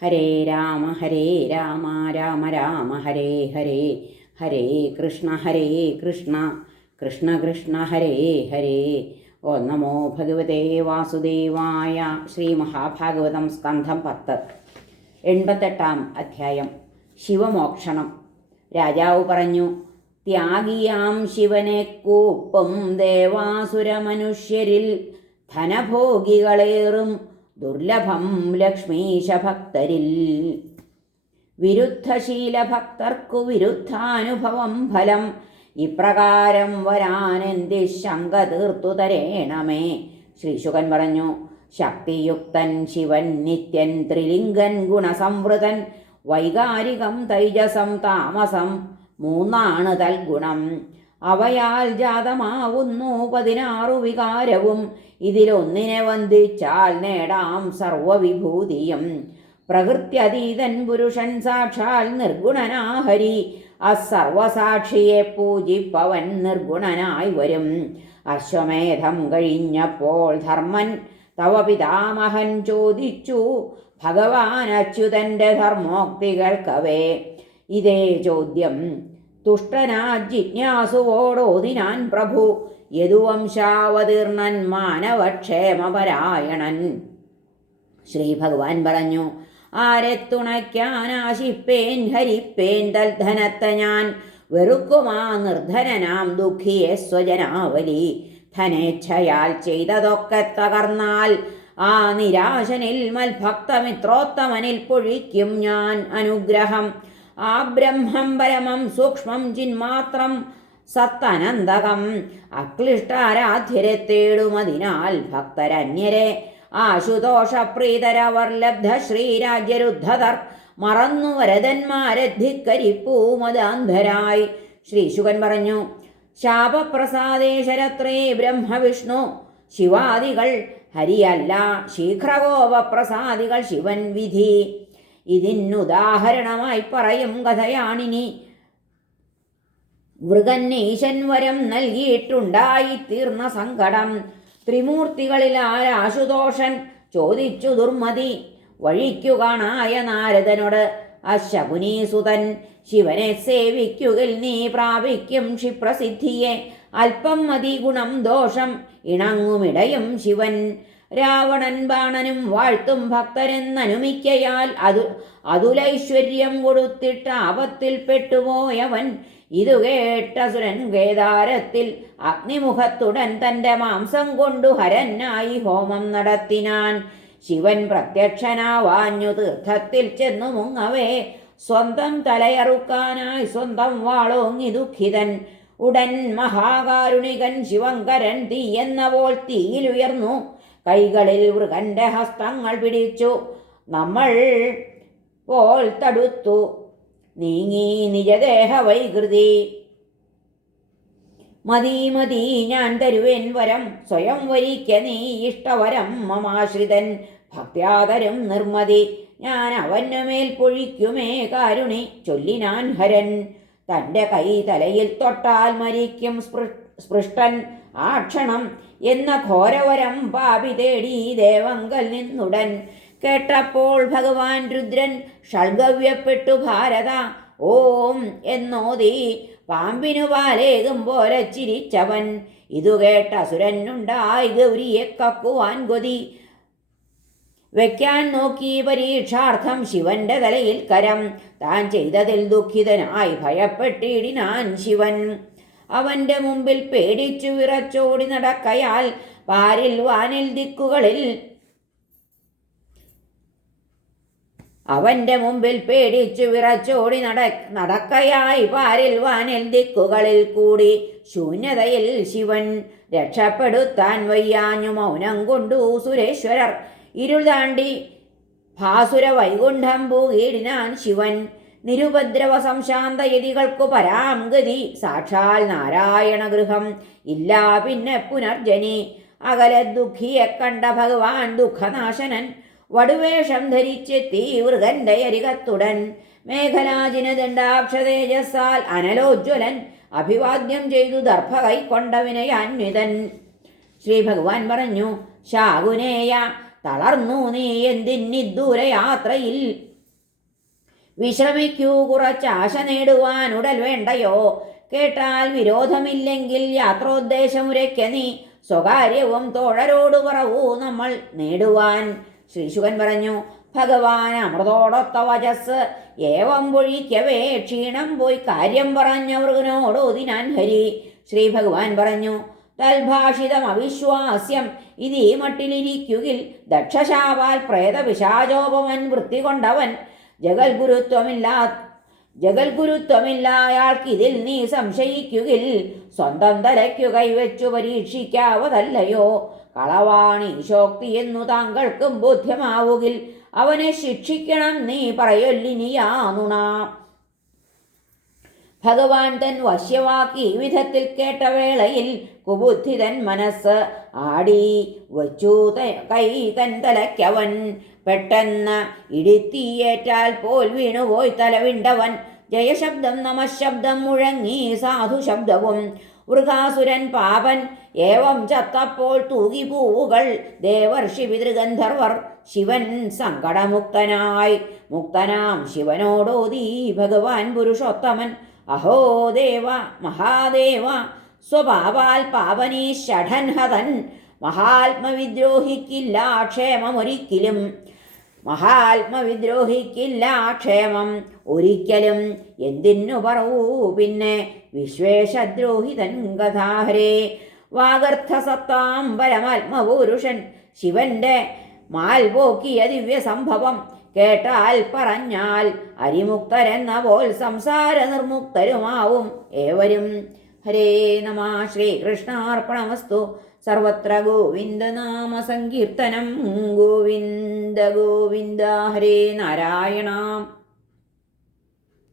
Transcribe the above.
ഹരേ രാമ രാമ രാമ ഹരേ ഹരേ, ഹരേ കൃഷ്ണ കൃഷ്ണ കൃഷ്ണ ഹരേ ഹരേ. ഓ നമോ ഭഗവതേ വാസുദേവായ. ശ്രീ മഹാഭാഗവതം സ്കന്ധം 10, 88 അധ്യായം. ശിവമോക്ഷണം. രാജാവ് പറഞ്ഞു, ത്യാഗിയാം ശിവനെ കൂപ്പും ദേവാസുര മനുഷ്യരിൽ ധനഭോഗികളേറും ദുർലഭം ലക്ഷ്മീശ ഭക്തരിൽ. വിരുദ്ധശീല ഭക്തർക്കു വിരുദ്ധാനുഭവം ഫലം ഇപ്രകാരം വരാനെന്തി ശങ്ക തീർത്തു തരേണമേ. ശ്രീശുകൻ പറഞ്ഞു, ശക്തിയുക്തൻ ശിവൻ നിത്യൻ ത്രിലിംഗൻ ഗുണസംവൃതൻ വൈകാരികം തൈജസം താമസം മൂന്നാണ് തൽഗുണം. അവയാൽ ജാതമാവുന്നു 16 വികാരവും. ഇതിലൊന്നിനെ വന്ദിച്ചാൽ നേടാം സർവവിഭൂതിയും. പ്രകൃത്യതീതൻ പുരുഷൻ സാക്ഷാൽ നിർഗുണനാഹരി. അസർവസാക്ഷിയെ പൂജിപ്പവൻ നിർഗുണനായി വരും. അശ്വമേധം കഴിഞ്ഞപ്പോൾ ധർമ്മൻ തവ പിതാമഹൻ ചോദിച്ചു, ഭഗവാൻ അച്യുതന്റെ ധർമ്മോക്തി കേൾക്കവേ. ഇതേ ചോദ്യം തുഷ്ടനാ ജിജ്ഞാസുവോടോതിനാൻ പ്രഭു. യദുവംശാവതീർണൻ മാനവക്ഷേമപരായണൻ. ശ്രീ ഭഗവാൻ പറഞ്ഞു, ആരെ തുണയ്ക്കാനാശിപ്പേൻ ഹരിപ്പേൻ തൽധനത്തെ ഞാൻ. വെറുക്കുമാ നിർധനനാം ദുഃഖിയെ സ്വജനാവലി. ധനേച്ഛയാൽ ചെയ്തതൊക്കെ തകർന്നാൽ ആ നിരാശനിൽ മൽഭക്തമിത്രോത്തമനിൽ പൊഴിക്കും ഞാൻ അനുഗ്രഹം. ആ ബ്രഹ്മം പരമം സൂക്ഷ്മം ചിന്മാത്രം സത്തനന്തകം. അക്ലിഷ്ടാരാധ്യരെ തേടുമതിനാൽ ഭക്തരന്യരെ. ആശുതോഷപ്രീതരവർ ലബ്ധ ശ്രീരാജ്യരുദ്ധതർ മറന്നു വരദന്മാരെ ധിക്കരിപ്പൂമദാന്ധരായി. ശ്രീശുകൻ പറഞ്ഞു, ശാപപ്രസാദേശരത്രേ ബ്രഹ്മവിഷ്ണു ശിവാദികൾ ഹരിയല്ല. ശീഘ്രകോപപ്രസാദികൾ ശിവൻ വിധി. ഇതിനുദാഹരണമായി പറയും കഥയാണിനി. വൃഗന്നീശൻ വരം നൽകിയിട്ടുണ്ടായി തീർന്ന സങ്കടം. ത്രിമൂർത്തികളിൽ ആരാശുതോഷൻ ചോദിച്ചു ദുർമതി. വഴിക്കു കാണായ നാരദനോട് അശകുനീസുതൻ, ശിവനെ സേവിക്കുകിൽ നീ പ്രാപിക്കും ക്ഷിപ്രസിദ്ധിയെ. അല്പം മതി ഗുണം ദോഷം ഇണങ്ങുമിടയും ശിവൻ. രാവണൻ ബാണനും വാഴ്ത്തും ഭക്തരെന്നനുമിക്കയാൽ അതുലൈശ്വര്യം കൊടുത്തിട്ട് ആപത്തിൽ പെട്ടുപോയവൻ. ഇതു കേട്ട സുരൻ കേദാരത്തിൽ അഗ്നിമുഖത്തുടൻ തൻ്റെ മാംസം കൊണ്ടു ഹരനായി ഹോമം നടത്തിനാൻ. ശിവൻ പ്രത്യക്ഷനാവാഞ്ഞു തീർത്ഥത്തിൽ ചെന്നു മുങ്ങവേ. സ്വന്തം തലയറുക്കാനായി സ്വന്തം വാളോങ്ങി ദുഃഖിതൻ. ഉടൻ മഹാകാരുണികൻ ശിവങ്കരൻ തീയെന്ന പോൽ തീയിലുയർന്നു. കൈകളിൽ മൃഗന്റെ ഹസ്തങ്ങൾ പിടിച്ചു നമ്മൾ പോൽ തടുത്തു. നീങ്ങി നിജദേഹ വൈകൃതി. മതി മതി ഞാൻ തരുവേൻ വരം, സ്വയം വരിക്ക നീ ഇഷ്ടവരം. മമാശ്രിതൻ ഭക്ത്യാതരും നിർമ്മതി, ഞാൻ അവനുമേൽ പൊഴിക്കുമേ കാരുണി. ചൊല്ലിനാൻ ഹരൻ, തൻ്റെ കൈ തലയിൽ തൊട്ടാൽ മരിക്കും സ്പൃഷ്ടൻ ആ ക്ഷണം എന്ന ഘോരവരം പാപി തേടി ദേവങ്കൽ നിന്നുടൻ. കേട്ടപ്പോൾ ഭഗവാൻ രുദ്രൻ ഷഡ്ഗവ്യപ്പെട്ടു ഭാരത ഓം എന്നോതി. പാമ്പിനു പാലേകും പോലെ ചിരിച്ചവൻ. ഇതു കേട്ട അസുരനുണ്ടായി ഗൗരിയെ കക്കുവാൻ കൊതി. വയ്ക്കാൻ നോക്കി പരീക്ഷാർത്ഥം ശിവന്റെ തലയിൽ കരം. താൻ ചെയ്തതിൽ ദുഃഖിതനായി ഭയപ്പെട്ടിടിനാൻ ശിവൻ. അവന്റെ മുമ്പിൽ പേടിച്ചു വിറച്ചോടി നടക്കയാൽ പാരിൽ വാനിൽ ദിക്കുകളിൽ. അവന്റെ മുമ്പിൽ പേടിച്ചു വിറച്ചോടി നടക്കയായി പാരിൽ വാനിൽ ദിക്കുകളിൽ കൂടി. ശൂന്യതയിൽ ശിവൻ രക്ഷപ്പെടുത്താൻ വയ്യാഞ്ഞു മൗനം കൊണ്ടു സുരേശ്വരർ. ഇരുൾ താണ്ടി ഭാസുര വൈകുണ്ഠം പൂകീടിനാൻ ശിവൻ. നിരുപദ്രവ സംശാന്ത യതികൾക്കു പരാംഗതി. സാക്ഷാൽ നാരായണ ഗൃഹം ഇല്ല പിന്നെ പുനർജനി. അകലെ ദുഃഖിയെ കണ്ട ഭഗവാൻ ദുഃഖനാശനൻ. വടുവേഷം ധരിച്ചെത്തി മൃഗന്റെ അരികത്തുടൻ. മേഖലാജിന ദണ്ഡാക്ഷതേജസ്സാൽ അനലോജ്വലൻ. അഭിവാദ്യം ചെയ്തു ദർഭ കൈക്കൊണ്ട വിനയാന്വിതൻ. ശ്രീ ഭഗവാൻ പറഞ്ഞു, ശാകുനേയ തളർന്നു നീ എന്തിന്നിദൂരയാത്രയിൽ വിശ്രമിക്കൂ, കുറച്ചാശ നേടുവാൻ ഉടൽ വേണ്ടയോ? കേട്ടാൽ വിരോധമില്ലെങ്കിൽ യാത്രോദ്ദേശമുരയ്ക്ക നീ, സ്വകാര്യവും തോഴരോട് പറവൂ നമ്മൾ നേടുവാൻ. ശ്രീശുകൻ പറഞ്ഞു, ഭഗവാൻ അമൃതോടൊത്ത വചസ് ഏവം പൊഴിക്കവേ ക്ഷീണം പോയി കാര്യം പറഞ്ഞവൃഗനോടോതിനാൻ ഹരി. ശ്രീ ഭഗവാൻ പറഞ്ഞു, തൽഭാഷിതം അവിശ്വാസ്യം ഇതീ മട്ടിലിരിക്കുകിൽ ദക്ഷശാപാൽ പ്രേതപിശാചോപമൻ വൃത്തി കൊണ്ടവൻ ജഗൽഗുരുത്വമില്ലായാൾക്കിതിൽ നീ സംശയിക്കുകിൽ സ്വന്തം തലയ്ക്കു കൈവച്ചു പരീക്ഷിക്കാവതല്ലയോ? കളവാണീശോക്തി എന്നു താങ്കൾക്കും ബോധ്യമാവുകിൽ അവനെ ശിക്ഷിക്കണം നീ പറയൊല്ലിനിയാനുണ. ഭഗവാൻ തൻ വശ്യവാക്കി ഈ വിധത്തിൽ കേട്ട വേളയിൽ കുബുദ്ധിതൻ മനസ്സ് ആടി വച്ചു കൈ തൻ തലയ്ക്കവൻ. പെട്ടെന്ന് ഇടിത്തീയേറ്റാൽ പോൽ വീണുപോയി തലവിണ്ടവൻ. ജയശബ്ദം നമശബ്ദം മുഴങ്ങി സാധുശബ്ദവും. വൃകാസുരൻ പാപൻ ഏവം ചത്തപ്പോൾ തൂകിപൂവുകൾ ദേവർഷി പിതൃഗന്ധർവർ. ശിവൻ സങ്കടമുക്തനായി മുക്തനാം ശിവനോടോതി ഭഗവാൻ പുരുഷോത്തമൻ, അഹോ ദേവ മഹാദേവ സ്വഭാവാൽ പാവനീ ഷഠൻഹതൻ. മഹാത്മവിദ്രോഹിക്കില്ല ക്ഷേമമൊരിക്കലും ക്ഷേമം ഒരിക്കലും. എന്തിനു പറവൂ പിന്നെ വിശ്വേശദ്രോഹിതൻ കഥാഹരേ. വാഗർത്ഥസത്താം പരമാത്മപുരുഷൻ ശിവന്റെ മാൽപോക്കിയ ദിവ്യ സംഭവം കേട്ടാൽ പറഞ്ഞാൽ അരിമുക്തരെന്ന പോൽ സംസാര നിർമുക്തരുമാവും ഏവരും. ഹരേ നമ. ശ്രീകൃഷ്ണാർപ്പണമസ്തു. സർവത്ര ഗോവിന്ദനാമ സങ്കീർത്തനം. ഗോവിന്ദ ഗോവിന്ദ. ഹരേ നാരായണ.